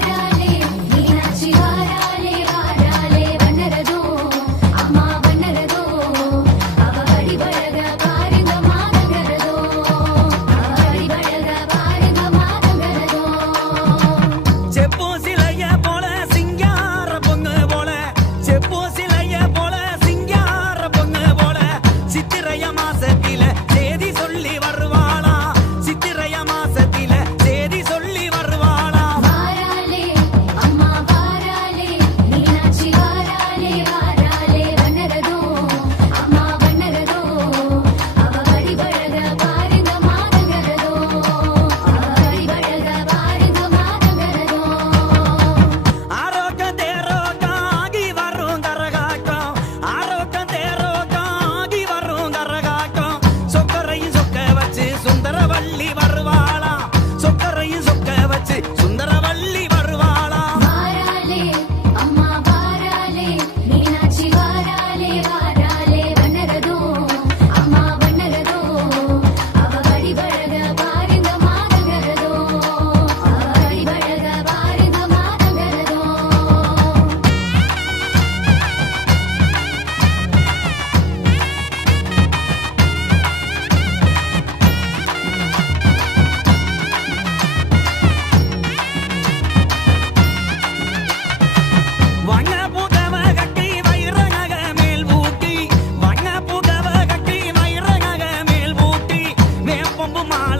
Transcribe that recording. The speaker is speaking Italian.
Yeah. மாலை